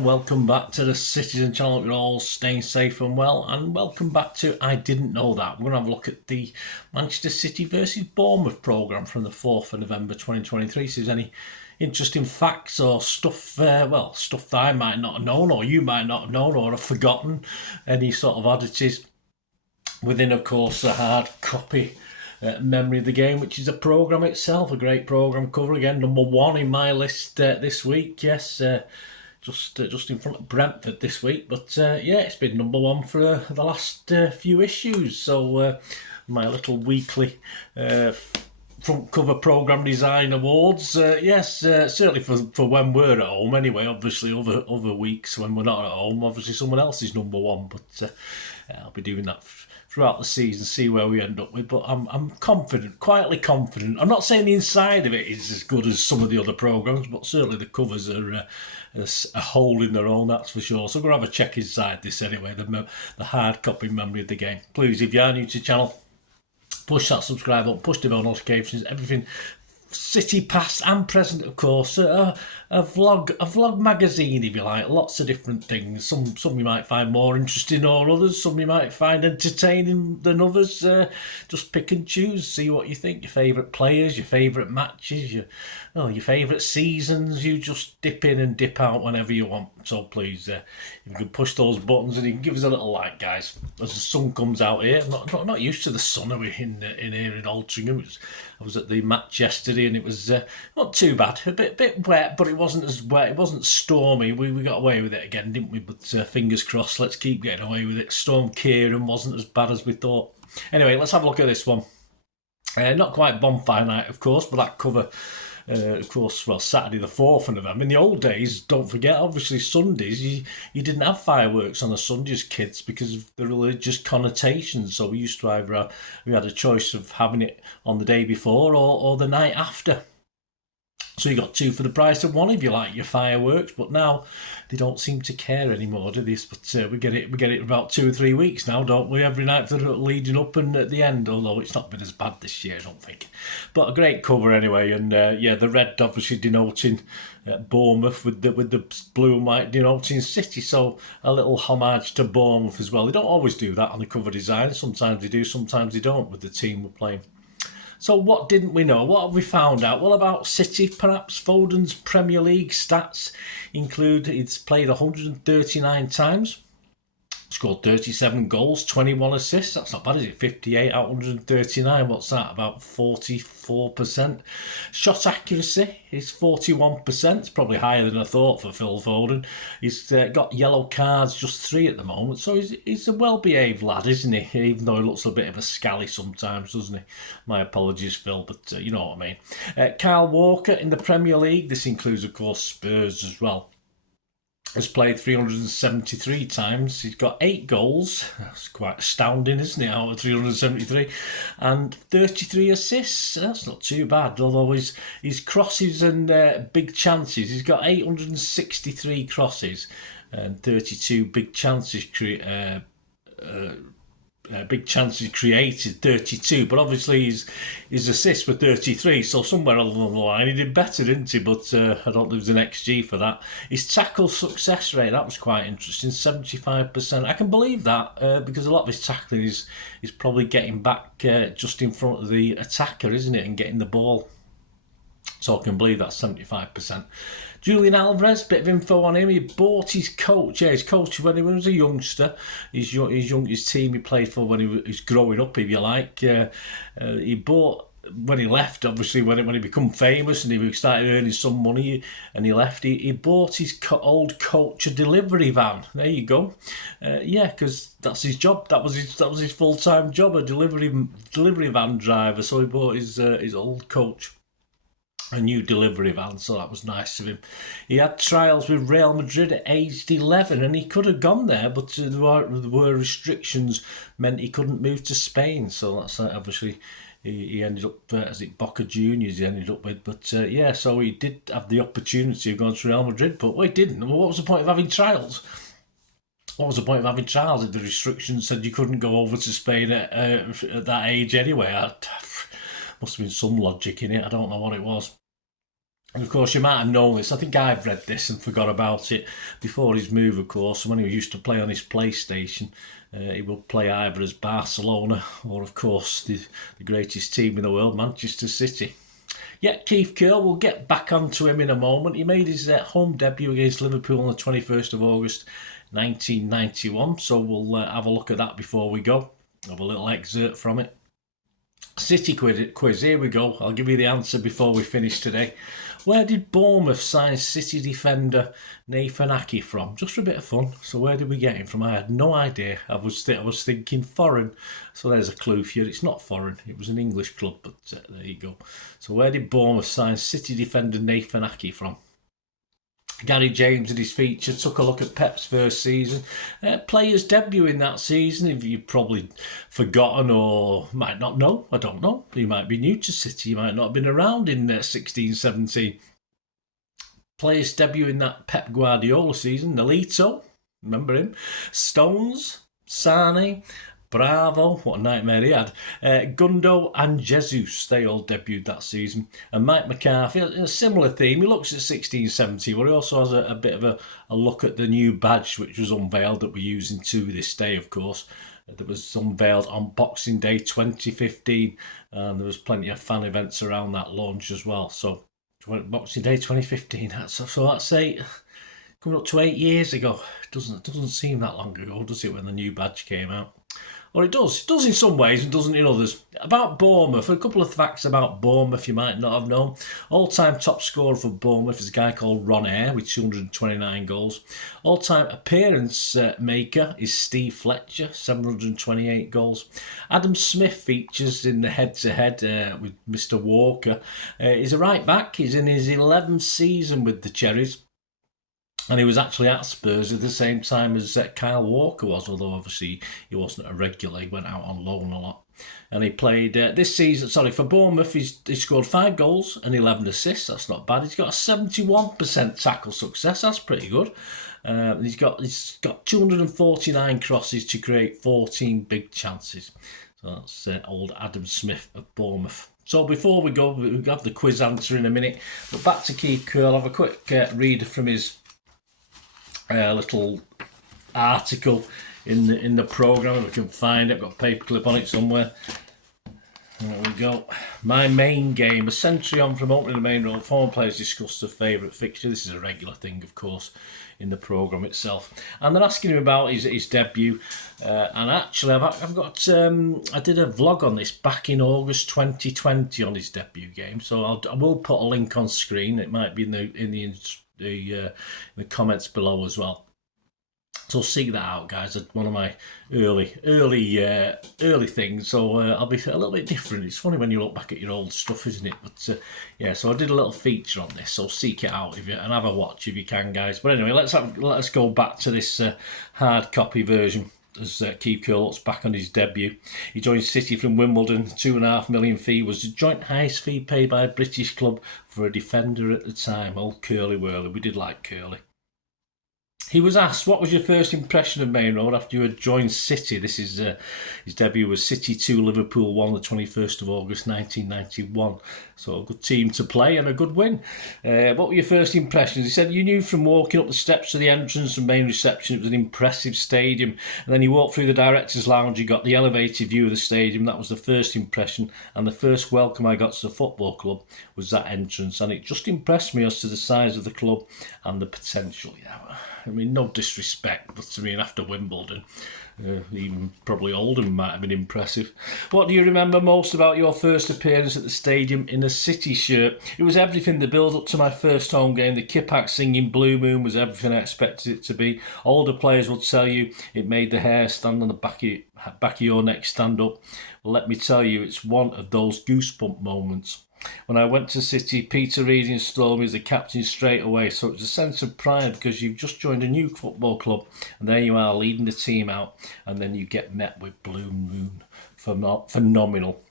and welcome back to the Citizen channel. You're all staying safe and well, and welcome back to I Didn't Know That. We're going to have a look at the Manchester City versus Bournemouth programme from the 4th of November 2023. So if there's any interesting facts or stuff, stuff that I might not have known or you might not have known or have forgotten, any sort of oddities within, of course, a hard copy memory of the game, which is a programme itself, a great programme cover. Again, number one in my list this week. Yes, just in front of Brentford this week, but it's been number one for the last few issues. So my little weekly front cover programme design awards, certainly for when we're at home anyway. Obviously other weeks when we're not at home, obviously someone else is number one, but I'll be doing that throughout the season, see where we end up with. But I'm confident, quietly confident. I'm not saying the inside of it is as good as some of the other programmes, but certainly the covers are a hole in their own, that's for sure. So we're going to have a check inside this anyway, the hard copy memory of the game. Please, if you are new to the channel, push that subscribe button, push the bell notifications, everything City past and present, of course. A vlog magazine, if you like. Lots of different things. Some you might find more interesting or others. Some you might find entertaining than others. Just pick and choose. See what you think. Your favourite players, your favourite matches, your favourite seasons. You just dip in and dip out whenever you want. So please, if you can push those buttons and you can give us a little like, guys. As the sun comes out here, I'm not used to the sun in here in Altrincham. I was at the match yesterday and it was not too bad. A bit wet, but it wasn't as wet. It wasn't stormy. We got away with it again, didn't we? But fingers crossed, let's keep getting away with it. Storm Kieran wasn't as bad as we thought. Anyway, let's have a look at this one. Not quite bonfire night, of course, but that cover, of course, Saturday the 4th of November. In the old days, don't forget, obviously Sundays, you didn't have fireworks on a Sunday as kids because of the religious connotations. So we used to we had a choice of having it on the day before or the night after. So you got two for the price of one if you like your fireworks, but now they don't seem to care anymore, do they? But we get it about 2 or 3 weeks now, don't we? Every night for the leading up and at the end, although it's not been as bad this year, I don't think. But a great cover anyway, and the red obviously denoting Bournemouth with the blue and white denoting City. So a little homage to Bournemouth as well. They don't always do that on the cover design. Sometimes they do, sometimes they don't with the team we're playing. So what didn't we know? What have we found out? Well, about City, perhaps. Foden's Premier League stats include he's played 139 times, scored 37 goals, 21 assists. That's not bad, is it? 58 out of 139. What's that? About 44%. Shot accuracy is 41%. It's probably higher than I thought for Phil Foden. He's got yellow cards, just 3 at the moment. So he's a well-behaved lad, isn't he? Even though he looks a bit of a scally sometimes, doesn't he? My apologies, Phil, but you know what I mean. Kyle Walker in the Premier League. This includes, of course, Spurs as well. Has played 373 times. He's got 8 goals. That's quite astounding, isn't it, out of 373? And 33 assists. That's not too bad, although his crosses and big chances. He's got 863 crosses and 32 big chances created, 32, but obviously his assists were 33, so somewhere along the line he did better, didn't he? But I don't think there's an XG for that. His tackle success rate, that was quite interesting, 75%. I can believe that because a lot of his tackling is probably getting back just in front of the attacker, isn't it, and getting the ball. So I can believe that's 75%. Julian Alvarez, bit of info on him. He bought his coach. Yeah, his coach when he was a youngster. His team he played for when he was growing up, if you like. He bought when he left. Obviously, when he became famous and he started earning some money, and he left. He bought his old coach a delivery van. There you go. Because that's his job. That was his full-time job, a delivery van driver. So he bought his old coach a new delivery van, so that was nice of him. He had trials with Real Madrid at aged 11, and he could have gone there, but there were restrictions meant he couldn't move to Spain. So that's obviously he ended up as it Boca Juniors he ended up with. But so he did have the opportunity of going to Real Madrid, but he didn't. What was the point of having trials? What was the point of having trials if the restrictions said you couldn't go over to Spain at that age anyway? Must have been some logic in it. I don't know what it was. And of course, you might have known this. I think I've read this and forgot about it before his move, of course. When he used to play on his PlayStation, he would play either as Barcelona or, of course, the greatest team in the world, Manchester City. Yeah, Keith Curl, we'll get back onto him in a moment. He made his home debut against Liverpool on the 21st of August 1991. So we'll have a look at that before we go. Have a little excerpt from it. City quiz, here we go. I'll give you the answer before we finish today. Where did Bournemouth sign City defender Nathan Ake from? Just for a bit of fun. So where did we get him from? I had no idea. I was thinking foreign. So there's a clue for you. It's not foreign. It was an English club, but there you go. So where did Bournemouth sign City defender Nathan Ake from? Gary James in his feature took a look at Pep's first season. Players debut in that season, if you've probably forgotten or might not know, I don't know. You might be new to City, you might not have been around in 16-17. Players debut in that Pep Guardiola season, Nolito, remember him? Stones, Sane, Bravo, what a nightmare he had. Gundo and Jesus, they all debuted that season. And Mike McCarthy, in a similar theme, he looks at 16-17, but he also has a bit of a look at the new badge which was unveiled that we're using to this day, of course. That was unveiled on Boxing Day 2015, and there was plenty of fan events around that launch as well. So, Boxing Day 2015, so that's coming up to 8 years ago. It doesn't seem that long ago, does it, when the new badge came out? Or it does. It does in some ways and doesn't in others. About Bournemouth, a couple of facts about Bournemouth you might not have known. All-time top scorer for Bournemouth is a guy called Ron Eyre with 229 goals. All-time appearance maker is Steve Fletcher, 728 goals. Adam Smith features in the head-to-head with Mr. Walker. He's a right-back. He's in his 11th season with the Cherries. And he was actually at Spurs at the same time as Kyle Walker was, although obviously he wasn't a regular. He went out on loan a lot. And he played this season, for Bournemouth, he scored 5 goals and 11 assists. That's not bad. He's got a 71% tackle success. That's pretty good. He's got 249 crosses to create 14 big chances. So that's old Adam Smith of Bournemouth. So before we go, we'll have the quiz answer in a minute. But back to Keith Curl. I'll have a quick read from his little article in the programme. If I can find it, I've got a paperclip on it somewhere. There we go. My main game, a century on from opening the main road, former players discuss their favourite fixture. This is a regular thing, of course, in the programme itself. And they're asking him about his debut. And actually, I've got I did a vlog on this back in August 2020 on his debut game. So I will put a link on screen. It might be in the comments below as well. So seek that out, guys. One of my early things. So I'll be a little bit different. It's funny when you look back at your old stuff, isn't it? But yeah, so I did a little feature on this. So seek it out and have a watch if you can, guys. But anyway, let's go back to this hard copy version. As Keith Curl looks back on his debut. He joined City from Wimbledon. £2.5 million fee was the joint highest fee paid by a British club for a defender at the time. Old Curly Whirly. We did like Curly. He was asked, what was your first impression of Main Road after you had joined City? This is his debut was City 2, Liverpool 1, the 21st of August 1991. So a good team to play and a good win. What were your first impressions? He said, you knew from walking up the steps to the entrance and main reception, it was an impressive stadium. And then you walked through the director's lounge, you got the elevated view of the stadium. That was the first impression. And the first welcome I got to the football club was that entrance. And it just impressed me as to the size of the club and the potential. Yeah, I mean, no disrespect, but to me, after Wimbledon, even probably Oldham might have been impressive. What do you remember most about your first appearance at the stadium in a City shirt? It was everything. The build up to my first home game. The Kippax singing Bluemoon was everything I expected it to be. Older players will tell you it made the hair stand on the back of your neck stand up. Well, let me tell you, it's one of those goosebump moments. When I went to City, Peter Reid installed me as the captain straight away, so it's a sense of pride because you've just joined a new football club and there you are leading the team out, and then you get met with Bluemoon. Phenomenal.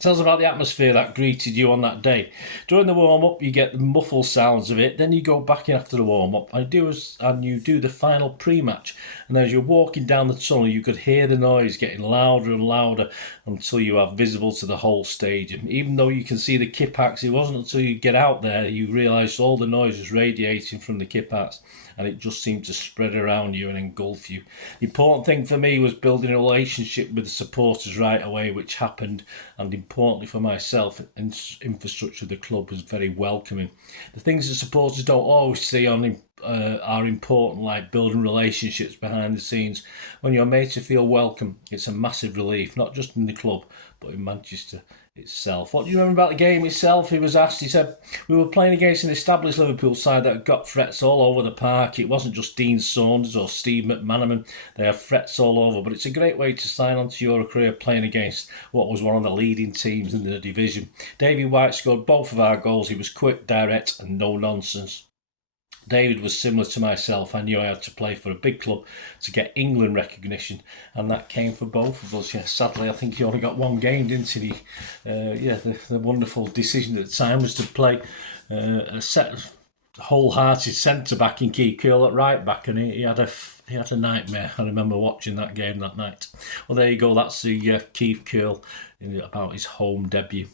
Tell us about the atmosphere that greeted you on that day. During the warm-up, you get the muffled sounds of it. Then you go back in after the warm-up and you do the final pre-match. And as you're walking down the tunnel, you could hear the noise getting louder and louder until you are visible to the whole stadium. Even though you can see the Kippax, it wasn't until you get out there you realise all the noise is radiating from the Kippax, and it just seemed to spread around you and engulf you. The important thing for me was building a relationship with the supporters right away, which happened, and importantly for myself, infrastructure of the club was very welcoming. The things that supporters don't always see are important, like building relationships behind the scenes. When you're made to feel welcome, it's a massive relief, not just in the club, but in Manchester itself. What do you remember about the game itself? He was asked. He said, we were playing against an established Liverpool side that had got threats all over the park. It wasn't just Dean Saunders or Steve McManaman. They have threats all over, but it's a great way to sign on to your career playing against what was one of the leading teams in the division. Davy White scored both of our goals. He was quick, direct and no nonsense. David was similar to myself. I knew I had to play for a big club to get England recognition, and that came for both of us. Yeah, sadly, I think he only got one game, didn't he? The wonderful decision at the time was to play a wholehearted centre back in Keith Curl at right back, and he had a nightmare. I remember watching that game that night. Well, there you go. That's the Keith Curl about his home debut.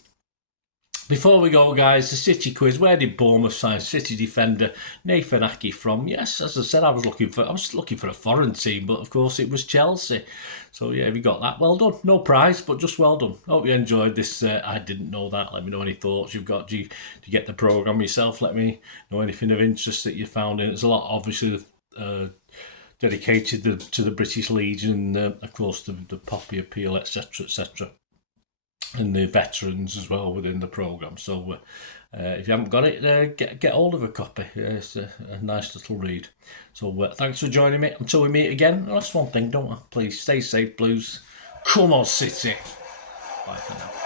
Before we go, guys, the City quiz. Where did Bournemouth sign City defender Nathan Ake from? Yes, as I said, I was looking for a foreign team, but of course it was Chelsea. So yeah, have you got that? Well done. No prize, but just well done. Hope you enjoyed this. I didn't know that. Let me know any thoughts you've got. Do you get the programme yourself? Let me know anything of interest that you found in it. There's a lot, obviously, dedicated to the British Legion, of course, the Poppy Appeal, etc., etc. And the veterans as well within the programme. So if you haven't got it, get hold of a copy. It's a nice little read. So thanks for joining me. Until we meet again, that's one thing, don't I? Please stay safe, Blues. Come on, City. Bye for now.